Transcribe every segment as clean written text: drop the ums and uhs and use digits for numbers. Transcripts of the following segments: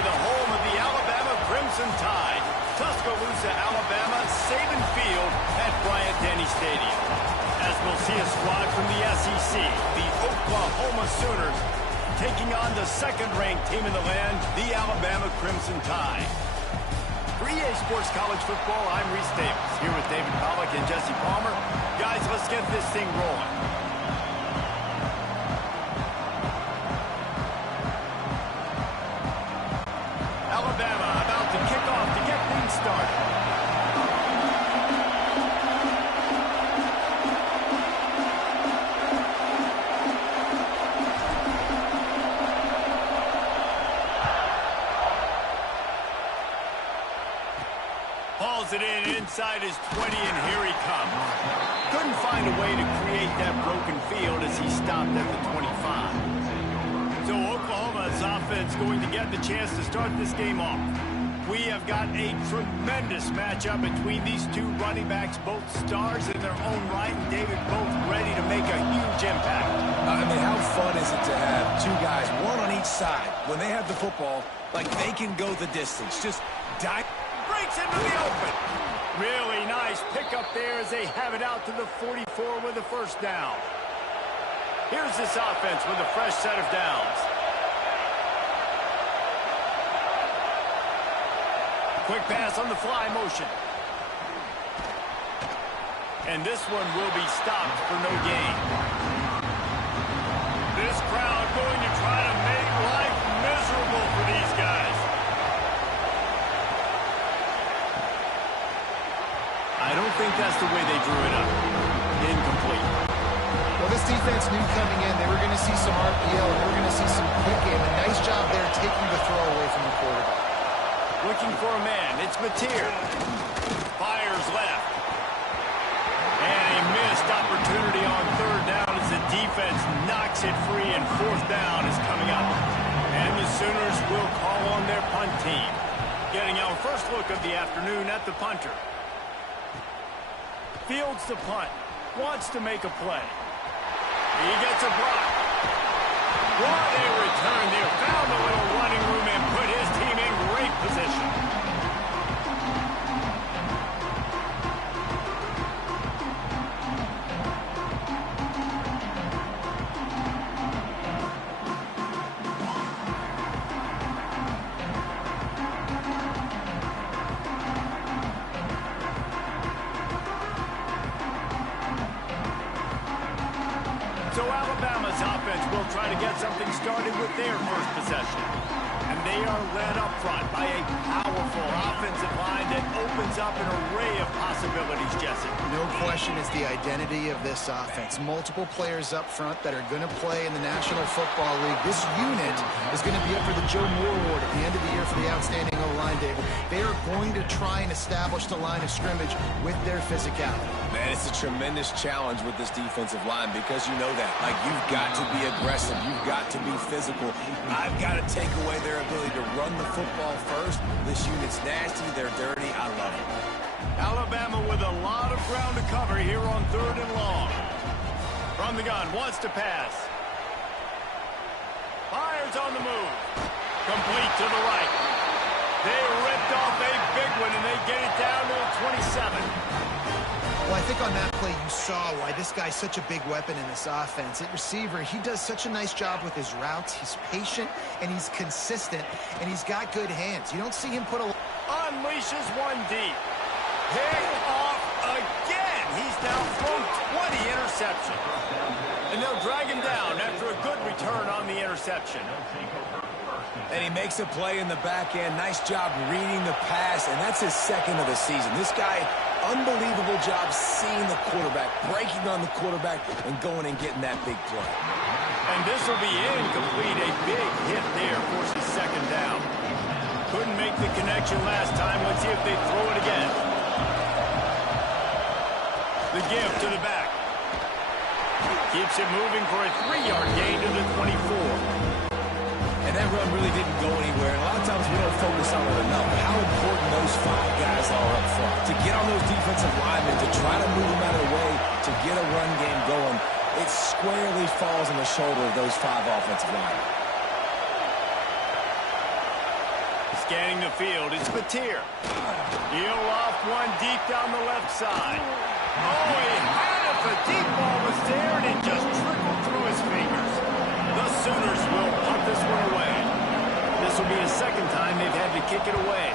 to the home of the Alabama Crimson Tide. Tuscaloosa, Alabama, Saban Field at Bryant-Denny Stadium. As we'll see a squad from the SEC, the Oklahoma Sooners, taking on the second-ranked team in the land, the Alabama Crimson Tide. For EA Sports College Football, I'm Reese Davis, here with David Pollack and Jesse Palmer. Guys, let's get this thing rolling. Alabama about to kick off to get things started. Hauls it in inside his 20, and here he comes. Couldn't find a way to create that broken field as he stopped at the 25. So Oklahoma's offense going to get the chance to start this game off. We have got a tremendous matchup between these two running backs, both stars in their own right, and David, both ready to make a huge impact. I mean, how fun is it to have two guys, one on each side, when they have the football, like they can go the distance. Just dive. Breaks into the open. Really nice pickup there as they have it out to the 44 with the first down. Here's this offense with a fresh set of downs. Quick pass on the fly motion. And this one will be stopped for no gain. This crowd going to try to make life miserable for these guys. I don't think that's the way they drew it up. Incomplete. Well, this defense knew coming in they were going to see some RPO, and they were going to see some quick game. A nice job there taking the throw away from the quarterback. Looking for a man. It's Mateer. Fires left. And a missed opportunity on third down as the defense knocks it free, and fourth down is coming up. And the Sooners will call on their punt team. Getting our first look of the afternoon at the punter. Fields the punt. Wants to make a play. He gets a block. What a return there. Found a little running room and put his team in great position. So Alabama's offense will try to get something started with their first possession. And they are led up front by a powerful offensive line that opens up an array of possibilities, Jesse. No question it's the identity of this offense. Multiple players up front that are going to play in the National Football League. This unit is going to be up for the Joe Moore Award at the end of the year for the outstanding O-line, David. They are going to try and establish the line of scrimmage with their physicality. Man, it's a tremendous challenge with this defensive line because you know that. Like, you've got to be aggressive. You've got to be physical. I've got to take away their ability to run the football first. This unit's nasty. They're dirty. I love it. Alabama with a lot of ground to cover here on third and long. From the gun, wants to pass. Fires on the move. Complete to the right. They ripped off a big one, and they get it down to the 27. Well, I think on that play you saw why this guy's such a big weapon in this offense. At receiver, he does such a nice job with his routes. He's patient, and he's consistent, and he's got good hands. You don't see him put a... Unleashes one deep. Picked off again. He's now thrown 20 interceptions. And they'll drag him down after a good return on the interception. And he makes a play in the back end. Nice job reading the pass, and that's his second of the season. This guy, unbelievable job seeing the quarterback, breaking on the quarterback, and going and getting that big play. And this will be incomplete. A big hit there forces second down. Couldn't make the connection last time. Let's see if they throw it again. The give to the back. Keeps it moving for a 3-yard gain to the 24. And that run really didn't go anywhere. And a lot of times we don't focus on it enough. How important those 5 guys are up front. To get on those defensive linemen, to try to move them out of the way, to get a run game going, it squarely falls on the shoulder of those 5 offensive linemen. Scanning the field, it's Batir. He'll off one deep down the left side. Oh, he had it. The deep ball was there, and it just trickled through his fingers. The Sooners will punt this one away. This will be the second time they've had to kick it away.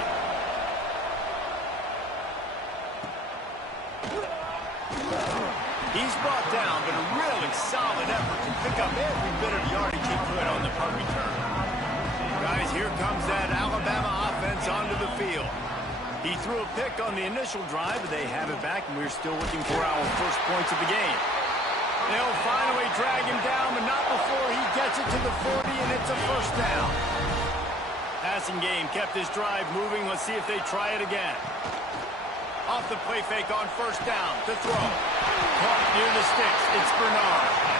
He's brought down, but a really solid effort to pick up every bit of yardage he could on the punt return. Guys, here comes that Alabama offense onto the field. He threw a pick on the initial drive, but they have it back, and we're still looking for our first points of the game. They'll finally drag him down, but not before he gets it to the 40, and it's a first down. Passing game kept this drive moving. Let's see if they try it again. Off the play fake on first down to throw. Caught near the sticks. It's Bernard.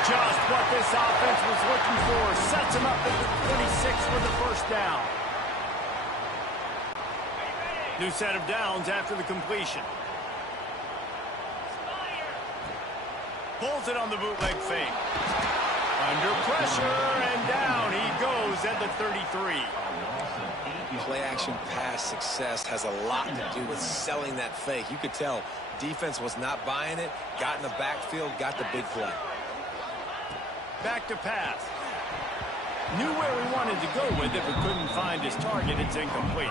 Just what this offense was looking for. Sets him up at the 26 for the first down. New set of downs after the completion. Pulls it on the bootleg fake. Under pressure, and down he goes at the 33. Play-action pass success has a lot to do with selling that fake. You could tell defense was not buying it, got in the backfield, got the big play. Back to pass. Knew where he wanted to go with it, but couldn't find his target. It's incomplete.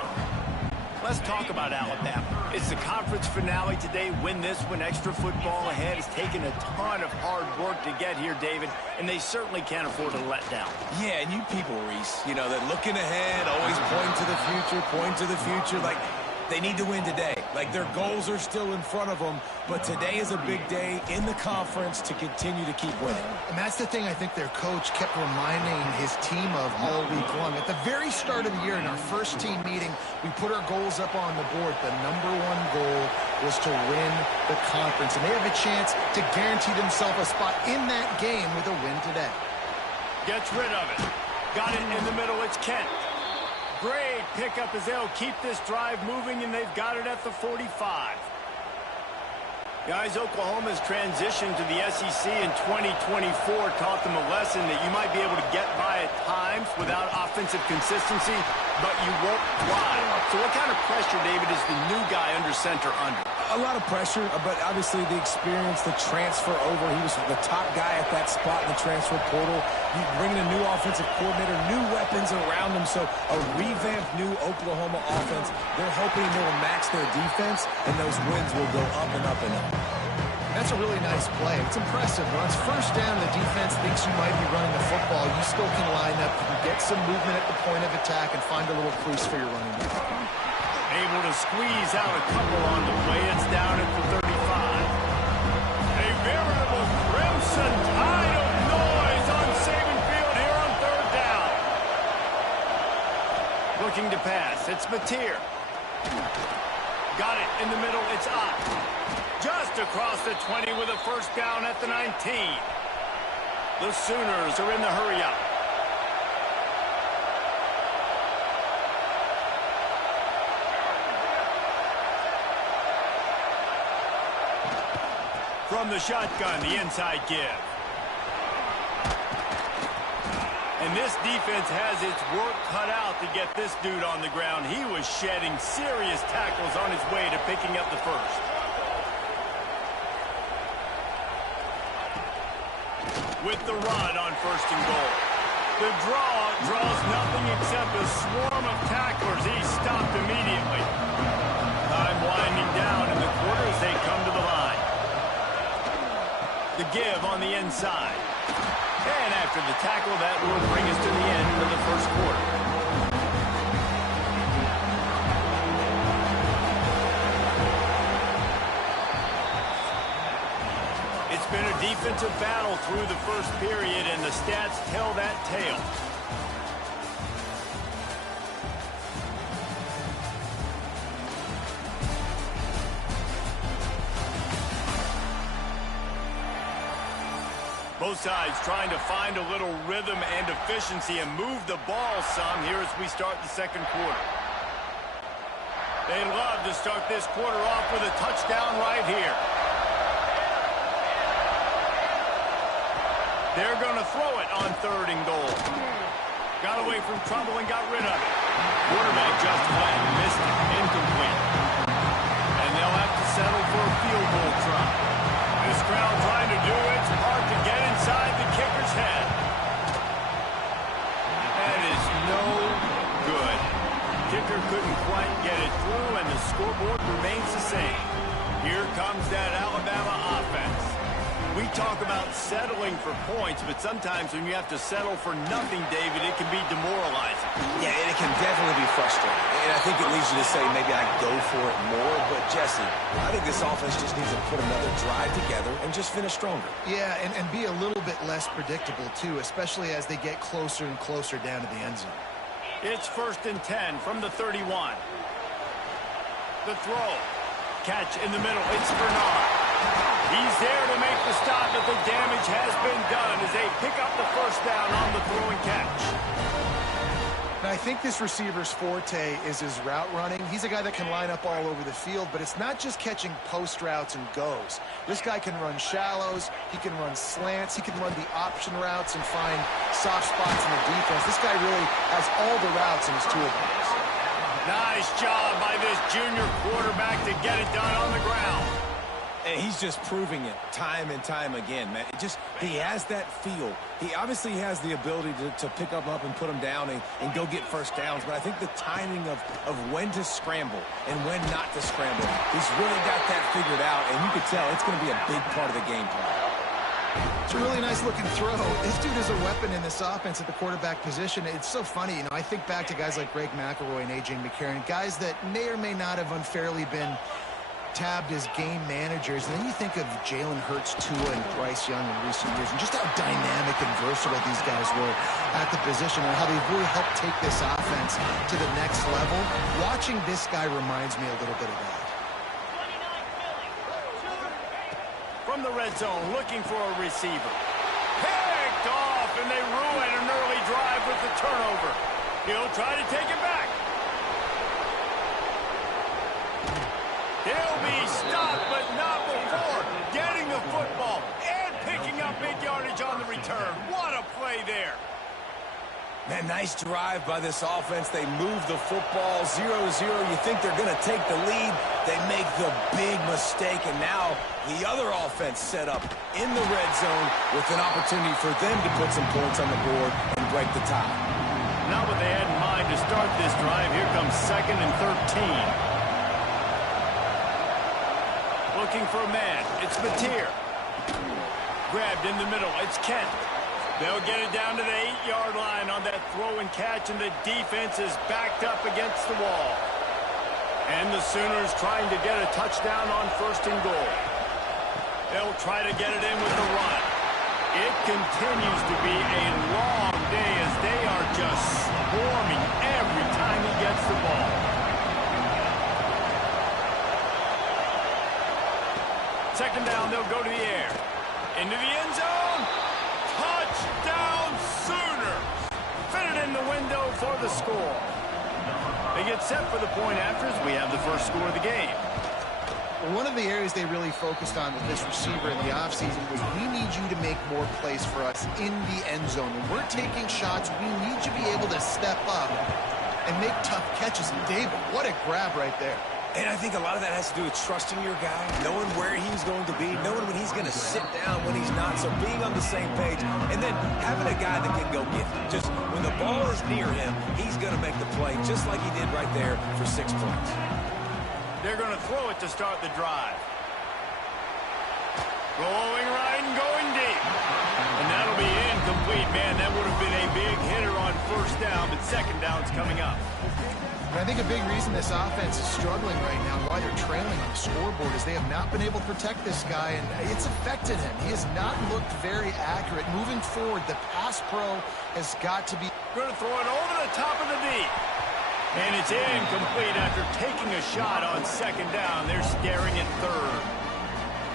Let's talk about Alabama. It's the conference finale today. Win this one. Extra football ahead. It's taken a ton of hard work to get here, David, and they certainly can't afford to let down. Yeah, and you people, Reese, you know, they're looking ahead, always pointing to the future, Like, they need to win today. Like, their goals are still in front of them, but today is a big day in the conference to continue to keep winning. And that's the thing I think their coach kept reminding his team of all week long. At the very start of the year in our first team meeting, we put our goals up on the board. The #1 goal was to win the conference, and they have a chance to guarantee themselves a spot in that game with a win today. Gets rid of it. Got it in the middle. It's Kent. Great pickup as they'll keep this drive moving, and they've got it at the 45. Guys, Oklahoma's transition to the SEC in 2024 taught them a lesson that you might be able to get by at times without offensive consistency, but you won't thrive. So what kind of pressure, David, is the new guy under center under? A lot of pressure, but obviously the experience, the transfer over. He was the top guy at that spot in the transfer portal. You bring in a new offensive coordinator, new weapons around him, so a revamped new Oklahoma offense. They're hoping they will match their defense, and those wins will go up and up and up. That's a really nice play. It's impressive. When it's first down, the defense thinks you might be running the football. You still can line up, you can get some movement at the point of attack, and find a little crease for your running back. Able to squeeze out a couple on the play. It's down at the 35. A veritable crimson tide of noise on Saban Field here on third down. Looking to pass. It's Batir. Got it in the middle. It's up. Just across the 20 with a first down at the 19. The Sooners are in the hurry-up. From the shotgun, the inside give. And this defense has its work cut out to get this dude on the ground. He was shedding serious tackles on his way to picking up the first. With the run on first and goal. The draw draws nothing except a swarm of tacklers. He's stopped immediately. Time winding down in the quarter as they come to the line. The give on the inside. And after the tackle, that will bring us to the end of the first quarter. It's been a defensive battle through the first period, and the stats tell that tale. Both sides trying to find a little rhythm and efficiency and move the ball some here as we start the second quarter. They'd love to start this quarter off with a touchdown right here. They're going to throw it on third and goal. Got away from trouble and got rid of it. Quarterback just flat missed it. Incomplete. And they'll have to settle for a field goal try. This crowd trying to do its part to get inside the kicker's head. That is no good. Kicker couldn't quite get it through, and the scoreboard remains the same. Here comes that Alabama offense. We talk about settling for points, but sometimes when you have to settle for nothing, David, it can be demoralizing. Yeah, and it can definitely be frustrating. And I think it leads you to say maybe I go for it more. But, Jesse, I think this offense just needs to put another drive together and just finish stronger. Yeah, and be a little bit less predictable, too, especially as they get closer and closer down to the end zone. It's 1st and 10 from the 31. The throw. Catch in the middle. It's Bernard. He's there to make the stop, but the damage has been done as they pick up the first down on the throw and catch. Now, I think this receiver's forte is his route running. He's a guy that can line up all over the field, but it's not just catching post routes and goes. This guy can run shallows, he can run slants, he can run the option routes and find soft spots in the defense. This guy really has all the routes in his toolbox. Nice job by this junior quarterback to get it done on the ground. And he's just proving it time and time again, man. He has that feel. He obviously has the ability to pick up and put him down and go get first downs. But I think the timing of when to scramble and when not to scramble, he's really got that figured out. And you can tell it's going to be a big part of the game plan. It's a really nice-looking throw. This dude is a weapon in this offense at the quarterback position. It's so funny, you know, I think back to guys like Greg McElroy and A.J. McCarron, guys that may or may not have unfairly been tabbed as game managers. And then you think of Jalen Hurts, Tua, and Bryce Young in recent years, and just how dynamic and versatile these guys were at the position and how they've really helped take this offense to the next level. Watching this guy reminds me a little bit of that. From the red zone, looking for a receiver. Picked off, and they ruin an early drive with the turnover. He'll try to take it back. He'll be stopped, but not before getting the football and picking up big yardage on the return. What a play there. Man, nice drive by this offense. They move the football 0-0. You think they're going to take the lead. They make the big mistake, and now the other offense set up in the red zone with an opportunity for them to put some points on the board and break the tie. Not what they had in mind to start this drive. Here comes 2nd and 13. Looking for a man. It's Mateer. Grabbed in the middle. It's Kent. They'll get it down to the 8-yard line on that throw and catch, and the defense is backed up against the wall. And the Sooners trying to get a touchdown on 1st and goal. They'll try to get it in with the run. It continues to be a long day as they are just swarming every time he gets the ball. Second down, they'll go to the air. Into the end zone. Touchdown Sooners! Fitted in the window for the score. They get set for the point after as we have the first score of the game. One of the areas they really focused on with this receiver in the offseason was we need you to make more plays for us in the end zone. When we're taking shots, we need you to be able to step up and make tough catches. And David, what a grab right there. And I think a lot of that has to do with trusting your guy, knowing where he's going to be, knowing when he's going to sit down, when he's not, so being on the same page, and then having a guy that can go get it. Just when the ball is near him, he's going to make the play, just like he did right there for 6 points. They're going to throw it to start the drive. Rolling right and going deep. And that'll be incomplete, man. That would have been a big hitter on 1st down, but 2nd down's coming up. And I think a big reason this offense is struggling right now, why they're trailing on the scoreboard, is they have not been able to protect this guy, and it's affected him. He has not looked very accurate. Moving forward, the pass pro has got to be... Going to throw it over the top of the deep. And it's incomplete after taking a shot on 2nd down. They're staring at 3rd.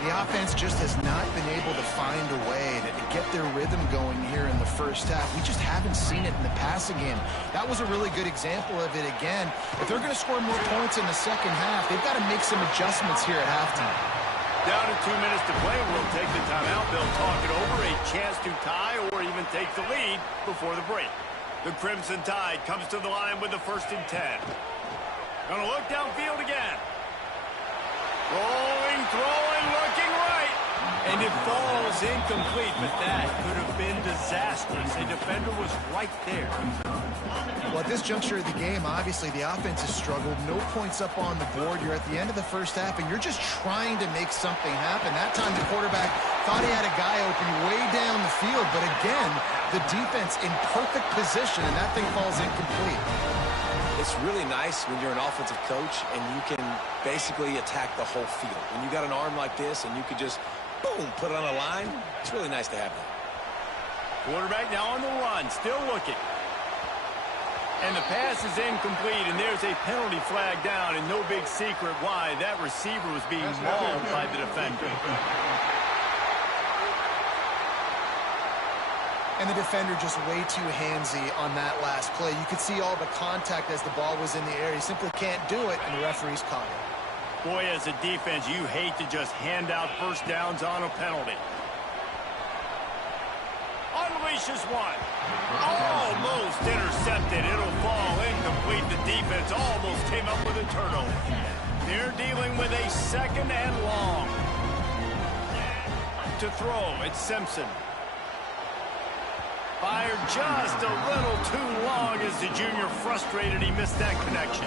The offense just has not been able to find a way to get their rhythm going here in the first half. We just haven't seen it in the passing game. That was a really good example of it again. If they're going to score more points in the second half, they've got to make some adjustments here at halftime. Down to 2 minutes to play. We'll take the timeout. They'll talk it over, a chance to tie or even take the lead before the break. The Crimson Tide comes to the line with the 1st and 10. Gonna look downfield again. Rolling, throwing, looking right. And it falls incomplete, but that could have been disastrous. The defender was right there. Well, at this juncture of the game, obviously the offense has struggled. No points up on the board. You're at the end of the first half, and you're just trying to make something happen. That time the quarterback thought he had a guy open way down the field, but again, the defense in perfect position, and that thing falls incomplete. It's really nice when you're an offensive coach and you can basically attack the whole field. When you got an arm like this and you could just, boom, put it on a line, it's really nice to have that. Quarterback now on the run, still looking. And the pass is incomplete, and there's a penalty flag down, and no big secret why. That receiver was being mauled by the defender. And the defender just way too handsy on that last play. You could see all the contact as the ball was in the air. He simply can't do it, and the referee's caught it. Boy, as a defense, you hate to just hand out first downs on a penalty. Unleashes one. Almost intercepted. It'll fall incomplete. The defense almost came up with a turnover. They're dealing with a 2nd and long. To throw, it's Simpson. Fired just a little too long as the junior frustrated. He missed that connection.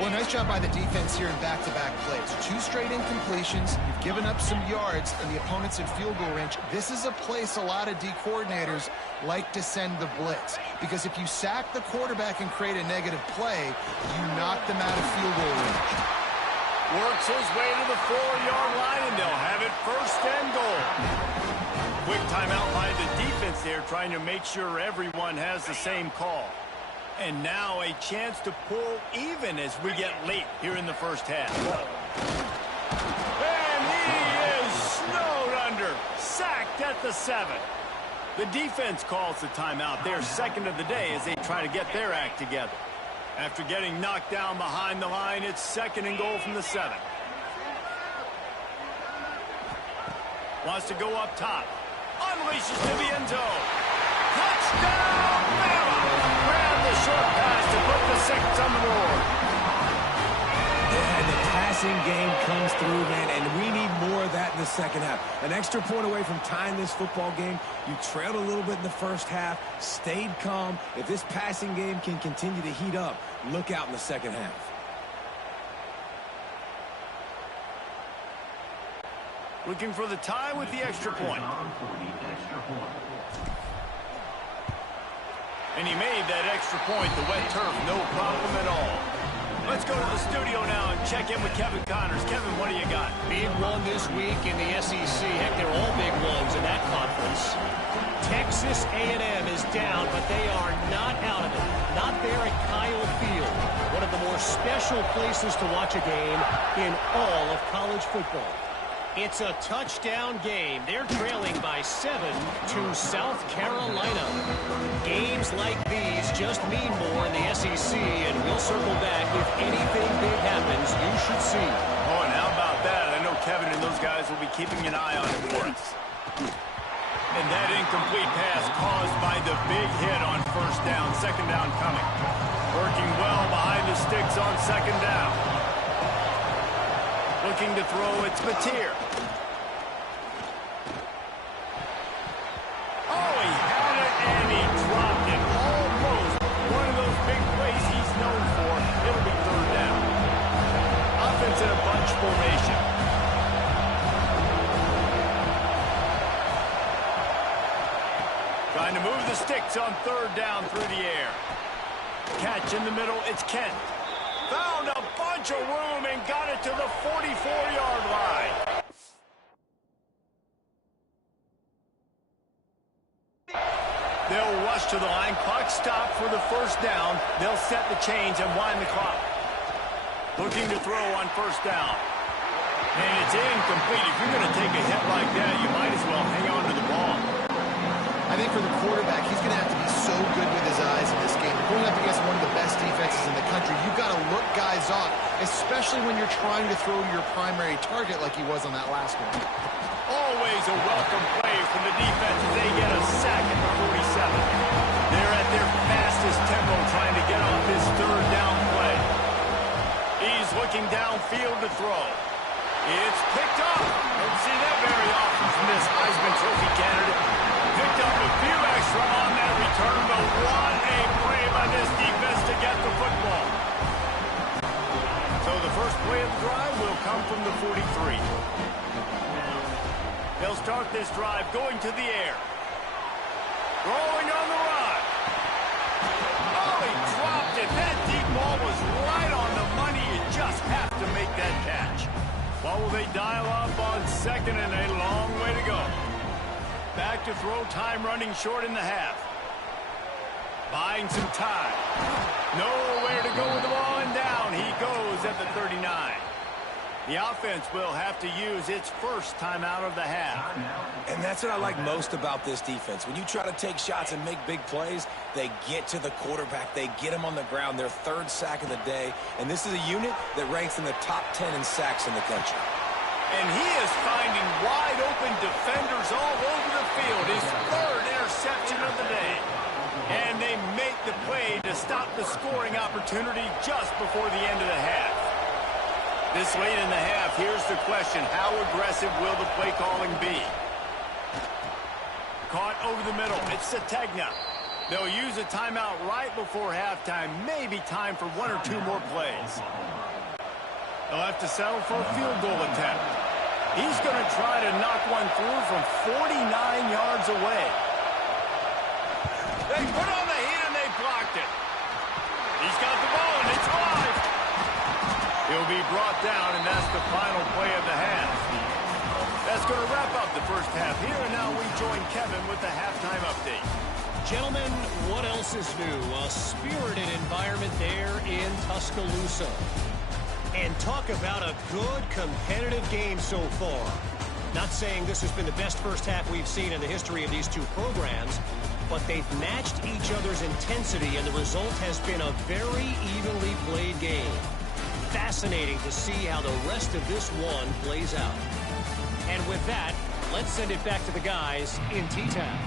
Well, nice job by the defense here in back-to-back plays. 2 straight incompletions. You've given up some yards, and the opponent's in field goal range. This is a place a lot of D coordinators like to send the blitz, because if you sack the quarterback and create a negative play, you knock them out of field goal range. Works his way to the 4-yard line, and they'll have it 1st and goal. Quick timeout by the defense there, trying to make sure everyone has the same call. And now a chance to pull even as we get late here in the first half. And he is snowed under, sacked at the 7. The defense calls the timeout, their 2nd of the day, as they try to get their act together. After getting knocked down behind the line, it's 2nd and goal from the 7. Wants to go up top. Unleashes to the end zone. Touchdown, Bama! Grab the short pass to put the 6 on the board. Yeah, the passing game comes through, man, and we need more of that in the second half. An extra point away from tying this football game. You trailed a little bit in the first half, stayed calm. If this passing game can continue to heat up, look out in the second half. Looking for the tie with the extra point. And he made that extra point, the wet turf, no problem at all. Let's go to the studio now and check in with Kevin Connors. Kevin, what do you got? Big one this week in the SEC. Heck, they're all big ones in that conference. Texas A&M is down, but they are not out of it. Not there at Kyle Field. One of the more special places to watch a game in all of college football. It's a touchdown game. They're trailing by 7 to South Carolina. Games like these just mean more in the SEC, and we'll circle back if anything big happens you should see. Oh, and how about that? I know Kevin and those guys will be keeping an eye on it for us. And that incomplete pass caused by the big hit on 1st down. 2nd down coming. Working well behind the sticks on 2nd down. Looking to throw, it's Mateer. Oh, he had it and he dropped it. Almost one of those big plays he's known for. It'll be 3rd down. Offense in a bunch formation. Trying to move the sticks on 3rd down through the air. Catch in the middle, it's Kent. Found a bunch of room and got it to the 44-yard line. They'll rush to the line. Clock stopped for the 1st down. They'll set the chains and wind the clock. Looking to throw on 1st down. And it's incomplete. If you're going to take a hit like that, you might as well hang on to the ball. I think for the quarterback, he's going to have to be so good with his eyes in this game. Going up against one of the best defenses in the country, you've got to look guys off, especially when you're trying to throw your primary target like he was on that last one. Always a welcome play from the defense as they get a sack at the 47. They're at their tempo trying to get off his third down play. He's looking downfield to throw. It's picked up. Don't see that very often from this Heisman Trophy candidate. Picked up a few extra on that return, but what a play by this defense to get the football. So the first play of the drive will come from the 43. They'll start this drive going to the air. Rolling on the run. Oh, he dropped it. That deep ball was right on the money. You just have to make that catch. What will they dial up on second and a long way to go? Back to throw, time running short in the half. Buying some time. Nowhere to go with the ball, and down he goes at the 39. The offense will have to use its first timeout of the half. And that's what I like most about this defense. When you try to take shots and make big plays, they get to the quarterback. They get him on the ground. Their third sack of the day. And this is a unit that ranks in the top 10 in sacks in the country. And he is finding wide open defenders all over the field. His third interception of the day. And they make the play to stop the scoring opportunity just before the end of the half. This late in the half, here's the question. How aggressive will the play calling be? Caught over the middle. It's Sategna. They'll use a timeout right before halftime. Maybe time for one or two more plays. They'll have to settle for a field goal attempt. He's going to try to knock one through from 49 yards away. They put on the heat and they blocked it. He's got the ball and it's live. He'll be brought down, and that's the final play of the half. That's going to wrap up the first half here, and now we join Kevin with the halftime update. Gentlemen, what else is new? A spirited environment there in Tuscaloosa. And talk about a good competitive game so far. Not saying this has been the best first half we've seen in the history of these two programs, but they've matched each other's intensity, and the result has been a very evenly played game. Fascinating to see how the rest of this one plays out. And with that, let's send it back to the guys in T-Town.